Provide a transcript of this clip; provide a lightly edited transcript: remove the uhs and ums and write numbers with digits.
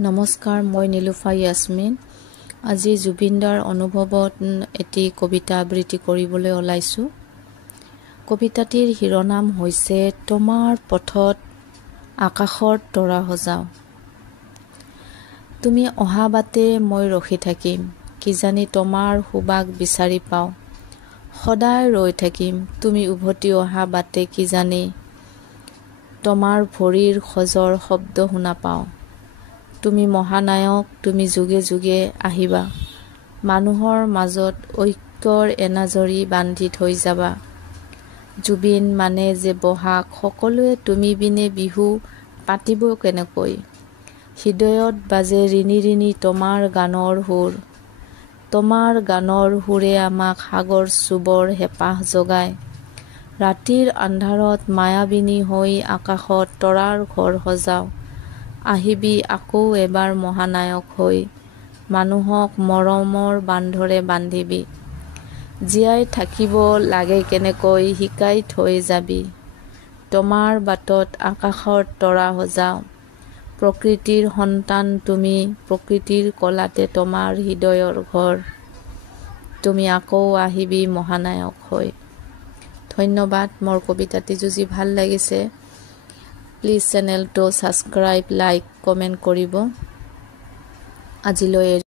নমস্কাৰ, মই নীলোফা ইয়াছমিন। আজি জুবিনদাৰ অনুভৱত এটি কবিতা আবৃত্তি কৰিবলৈ ওলাইছোঁ। কবিতাটিৰ শিৰোনাম হৈছে তোমাৰ পথত আকাশৰ তৰা সজাওঁ। তুমি অহা বাটে মই ৰখি থাকিম, কিজানি তোমাৰ সুবাস বিচাৰি পাওঁ। সদায় ৰৈ থাকিম, তুমি উভতি অহা বাটে কিজানি তোমাৰ ভৰিৰ খোজৰ শব্দ শুনা পাওঁ। তুমি মহানায়ক, তুমি যুগে যুগে আহিবা, মানুহৰ মাজত ঐক্যৰ এনাজৰী বান্ধি থৈ যাবা। জুবিন মানে যে বহাগ, সকলোৱে তুমি বিনে বিহু পাতিব কেনেকৈ। হৃদয়ত বাজে ৰিণি ৰিণি তোমাৰ গানৰ সুৰ, তোমাৰ গানৰ সুৰে আমাক সাগৰ চুবৰ হেঁপাহ জগায়। ৰাতিৰ আন্ধাৰত মায়াবিনী হৈ আকাশত তৰাৰ ঘৰ সজাওঁ। আহিবি আকৌ এবাৰ মহানায়ক হৈ, মানুহক মৰমৰ বান্ধৰে বান্ধিবি। জীয়াই থাকিব লাগে কেনেকৈ শিকাই থৈ যাবি। তোমাৰ বাটত আকাশৰ তৰা সজাওঁ। প্ৰকৃতিৰ সন্তান তুমি, প্ৰকৃতিৰ কোলাতে তোমাৰ হৃদয়ৰ ঘৰ। তুমি আকৌ আহিবি মহানায়ক হৈ। ধন্যবাদ। মোৰ কবিতাটি যদি ভাল লাগিছে প্লিজ চেনেলটো ছাবস্ক্ৰাইব, লাইক, কমেণ্ট কৰিব। আজিলৈ